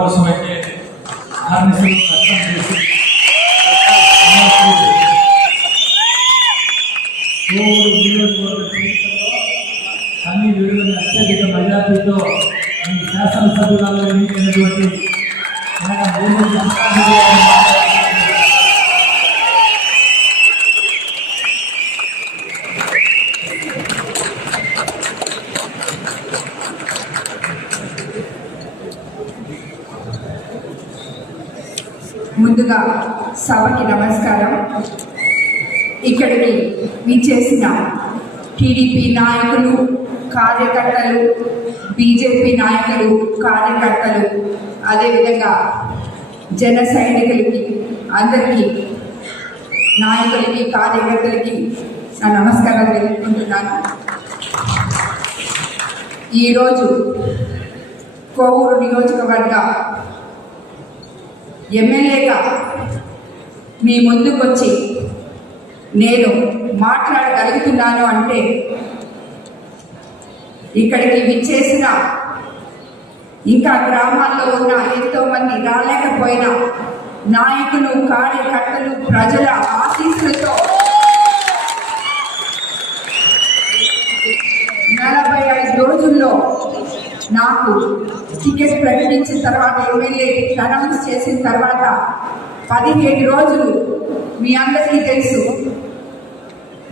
కోసమైతే ఆర్నిసలు కష్టం చేసి అన్ని విడుదల అత్యధిక మెజార్టీతో శాసనసభ్యురాలు ఎన్నికైనటువంటి ముందుగా సభకి నమస్కారం. ఇక్కడికి విచ్చేసిన టీడీపీ నాయకులు కార్యకర్తలు బీజేపీ నాయకులు కార్యకర్తలు అదేవిధంగా జన సైనికులకి అందరికీ నాయకులకి కార్యకర్తలకి నా నమస్కారం తెలుపుకుంటున్నాను. ఈరోజు కోవూరు నియోజకవర్గ ఎమ్మెల్యేగా మీ ముందుకొచ్చి నేను మాట్లాడగలుగుతున్నాను అంటే ఇక్కడికి విచ్చేసిన ఇంకా గ్రామాల్లో ఉన్న ఎంతోమంది రాలేకపోయిన నాయకులు కార్యకర్తలు ప్రజల ఆశీస్సులతో నలభై ఐదు రోజుల్లో నాకు టికెట్ ప్రకటించిన తర్వాత ఎమ్మెల్యే అనౌన్స్ చేసిన తర్వాత పదిహేడు రోజులు మీ అందరికీ తెలుసు.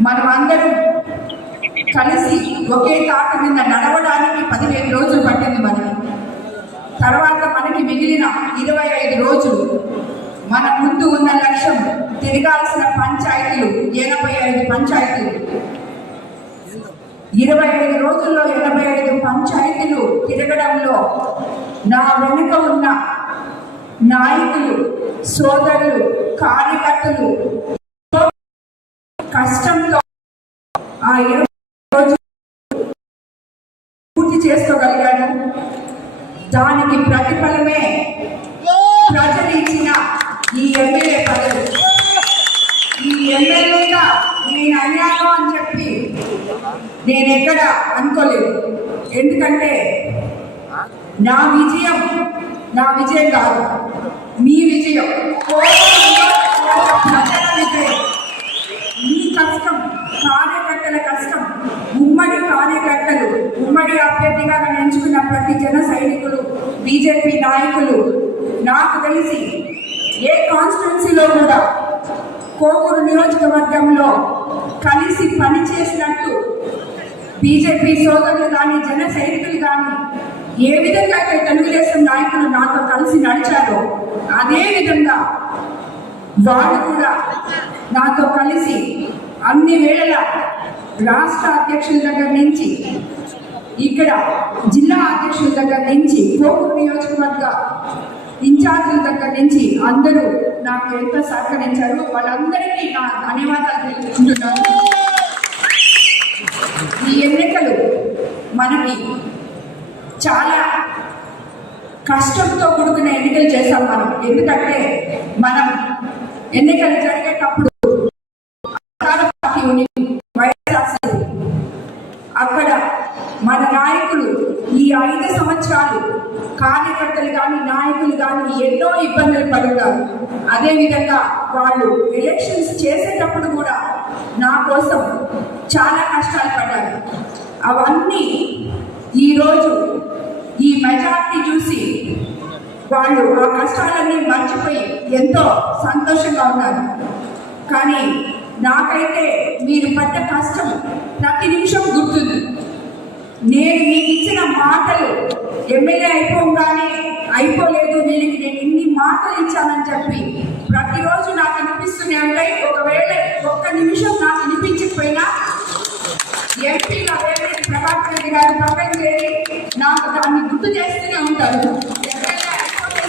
మనం అందరం కలిసి ఒకే తాట మీద నడవడానికి పదిహేను రోజులు పట్టింది మనకి. తర్వాత మనకి మిగిలిన ఇరవై ఐదు రోజులు మన ముందు ఉన్న లక్ష్యం తిరగాల్సిన పంచాయతీలు ఎనభై ఐదు పంచాయతీలు. ఇరవై ఐదు రోజుల్లో ఎనభై ఐదు పంచాయతీలు తిరగడంలో నా వెనుక ఉన్న నాయకులు సోదరులు కార్యకర్తలు కష్టంతో ఆ ఇరవై రోజులు పూర్తి చేసుకోగలిగాను దానికి ప్రతిఫలమే ప్రజలు ఇచ్చిన ఈ ఎమ్మెల్యే పదవి. ఈ ఎమ్మెల్యేగా నేను అన్యాయం అని నేను ఎక్కడ అనుకోలేదు. ఎందుకంటే నా విజయం నా విజయం కాదు. మీ విజయం. మీ కష్టం కార్యకర్తల కష్టం ఉమ్మడి కార్యకర్తలు ఉమ్మడి అభ్యర్థిగా నన్ను ఎంచుకున్న ప్రతి జన సైనికులు బీజేపీ నాయకులు నాకు తెలిసి ఏ కాన్స్టిట్యున్సీలో కూడా కోవూరు నియోజకవర్గంలో కలిసి పనిచేసినట్టు బీజేపీ సోదరులు కానీ జన సైనికులు కానీ ఏ విధంగా అయితే తెలుగుదేశం నాయకులు నాతో కలిసి నడిచారో అదే విధంగా వారు కూడా నాతో కలిసి అన్ని వేళల రాష్ట్ర అధ్యక్షుల దగ్గర నుంచి ఇక్కడ జిల్లా అధ్యక్షుల దగ్గర నుంచి కోవూరు నియోజకవర్గ ఇన్ఛార్జీల దగ్గర నుంచి అందరూ నాకు ఎంతో సహకరించారు. వాళ్ళందరికీ నా ధన్యవాదాలు తెలుపుకుంటున్నాను ఈ ఎన్నికలు మనకి చాలా కష్టంతో కూడుకున్న ఎన్నికలు చేశాం మనం. ఎందుకంటే మనం ఎన్నికలు జరిగేటప్పుడు అక్కడ మన నాయకులు ఈ ఐదు సంవత్సరాలు కార్యకర్తలు కానీ నాయకులు కానీ ఎన్నో ఇబ్బందులు పడుతారు అదేవిధంగా వాళ్ళు ఎలక్షన్స్ చేసేటప్పుడు కూడా నా కోసం చాలా కష్టాలు పడ్డారు. అవన్నీ ఈరోజు ఈ మెజార్టీ చూసి వాళ్ళు ఆ కష్టాలన్నీ మర్చిపోయి ఎంతో సంతోషంగా ఉన్నారు. కానీ నాకైతే మీరు పడ్డ కష్టం ప్రతి నిమిషం గుర్తుంది. నేను మీకు ఇచ్చిన మాటలు ఎమ్మెల్యే అయిపోగానే అయిపోలేదు నేను నేను ఇన్ని మాటలు ఇచ్చానని చెప్పి ప్రతిరోజు నాకు వినిపిస్తూనే ఉంటాయి ఒకవేళ ఒక్క నిమిషం నాకు వినిపించకపోయినా ఎంపీగా రెడ్డి గారు పక్కన చేరి నాకు దాన్ని గుర్తు చేస్తూనే ఉంటారు.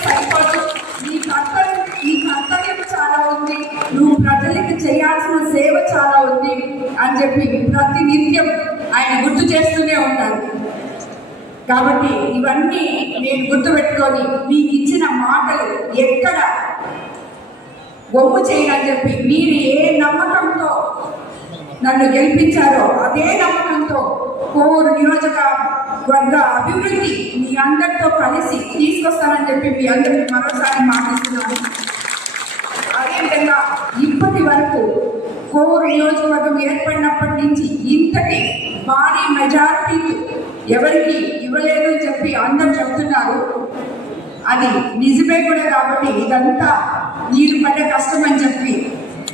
సరిపోదు. నీ కర్తవ్యం నీ కర్తవ్యం చాలా ఉంది. నువ్వు ప్రజలకు చేయాల్సిన సేవ చాలా ఉంది అని చెప్పి ప్రతి నిత్యం ఆయన గుర్తు చేస్తూనే ఉంటారు. కాబట్టి ఇవన్నీ నేను గుర్తుపెట్టుకొని మీకు ఇచ్చిన మాటలు ఎక్కడ ఒమ్ము చేయాలని చెప్పి మీరు ఏ నమ్మకంతో నన్ను గెలిపించారో అదే నమ్మకంతో కోరు నియోజక వర్గ అభివృద్ధి మీ అందరితో కలిసి తీసుకొస్తానని చెప్పి మీ అందరికి మరోసారి మాటిస్తున్నాను. అదేవిధంగా ఇప్పటి వరకు కోరు నియోజకవర్గం ఏర్పడినప్పటి నుంచి ఇంతటి భారీ మెజారిటీ ఎవరికి ఇవ్వలేదు అని చెప్పి అందరు చెప్తున్నారు. అది నిజమే కూడా కాబట్టి ఇదంతా నీరు పడ్డ కష్టం అని చెప్పి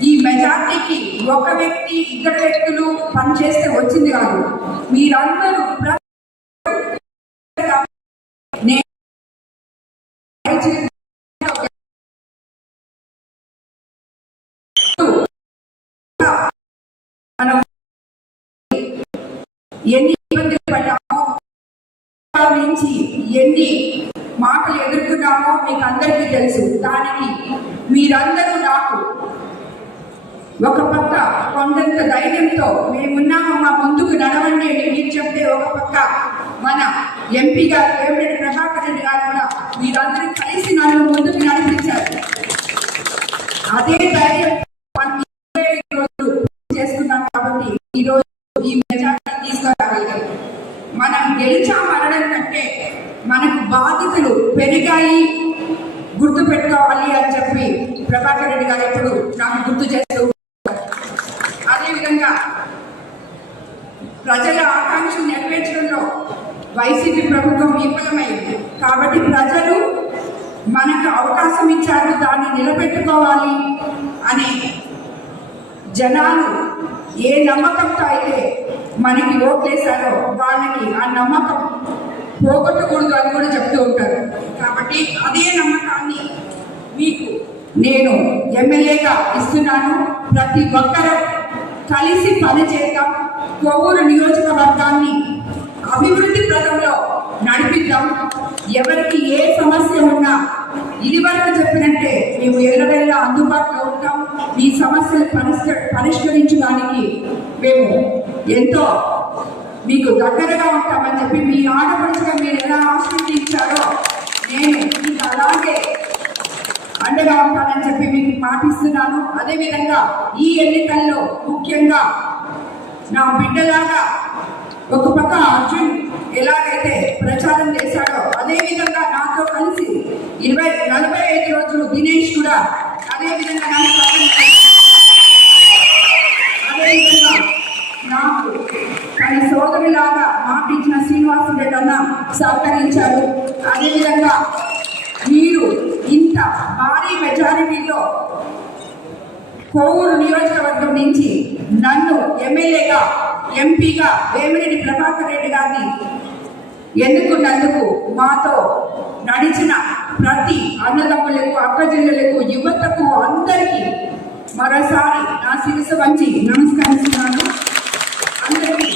ఈ మెజార్టీకి ఒక వ్యక్తి ఇద్దరు వ్యక్తులు పనిచేస్తే వచ్చింది కాదు. మీరందరూ మనం ఎన్ని ఇబ్బందులు పడ్డామో నుంచి ఎన్ని మాటలు ఎదుర్కొన్నామో మీకు అందరికీ తెలుసు. దానికి మీరందరూ నాకు ఒక పక్క కొండంత ధైర్యంతో మేమున్నామమ్మా ముందుకు నడవండి అని మీరు చెప్తే ఒక పక్క మన ఎంపీ గారు వేమిరెడ్డి ప్రభాకర్ రెడ్డి గారు కూడా మీరందరూ కలిసి నన్ను ముందుకు నడిపించారు. అదే ధైర్యం రోజులు చేసుకున్నాం కాబట్టి ఈ రోజు ఈ మెజార్టీ తీసుకురాగలిగాం మనం గెలిచామనడం కంటే మనకు బాధ్యతలు పెరిగాయి గుర్తు పెట్టుకోవాలి అని చెప్పి ప్రభాకర్ రెడ్డి గారు ఎప్పుడు నాకు గుర్తు చేస్తూ ఉంటారు. అదేవిధంగా ప్రజల ఆకాంక్షలు నెరవేర్చడంలో వైసీపీ ప్రభుత్వం విఫలమైంది. కాబట్టి ప్రజలు మనకు అవకాశం ఇచ్చారు దాన్ని నిలబెట్టుకోవాలి అని జనాలు ఏ నమ్మకంతో అయితే మనకి ఓట్లేశారో వాళ్ళకి ఆ నమ్మకం పోగొట్టకూడదు అని కూడా చెప్తూ ఉంటారు. కాబట్టి అదే నమ్మకాన్ని మీకు నేను ఎమ్మెల్యేగా ఇస్తున్నాను. ప్రతి ఒక్కరూ కలిసి పనిచేద్దాం. కొవ్వూరు నియోజకవర్గాన్ని అభివృద్ధి ప్రదంలో నడిపిద్దాం? ఎవరికి ఏ సమస్య ఉన్నా ఇది వరకు చెప్పినట్టే మేము ఎల్లవేళ్ళ అందుబాటులో ఉంటాం. ఈ సమస్యలు పరిష్క పరిష్కరించడానికి మేము ఎంతో మీకు దగ్గరగా ఉంటామని చెప్పి మీ ఆడపడుచుగా మీరు ఎలా ఆశీర్వదించారో నేను మీకు అలాగే అండగా ఉంటానని చెప్పి మీకు పాటిస్తున్నాను అదేవిధంగా ఈ ఎన్నికల్లో ముఖ్యంగా నా బిడ్డలాగా ఒక పక్క అర్జున్ ఎలాగైతే ప్రచారం చేశాడో అదే విధంగా నాతో కలిసి ఇరవై నలభై ఐదు రోజులు దినేష్ కూడా అదే విధంగా నన్ను నాకు తన సోదరులాగా మాట ఇచ్చిన శ్రీనివాసుడు అన్న సహకరించారు అదేవిధంగా మీరు ఇంత భారీ మెజారిటీలో కోవూరు నియోజకవర్గం నుంచి నన్ను ఎమ్మెల్యేగా ఎంపీగా వేమిరెడ్డి ప్రభాకర్ రెడ్డి గారిని ఎన్నుకున్నందుకు మాతో నడిచిన ప్రతి అన్నదమ్ములకు అక్కజల్లులకు యువతకు అందరికీ మరోసారి నా శిరసు వంచి నమస్కరిస్తున్నాను. అందరికీ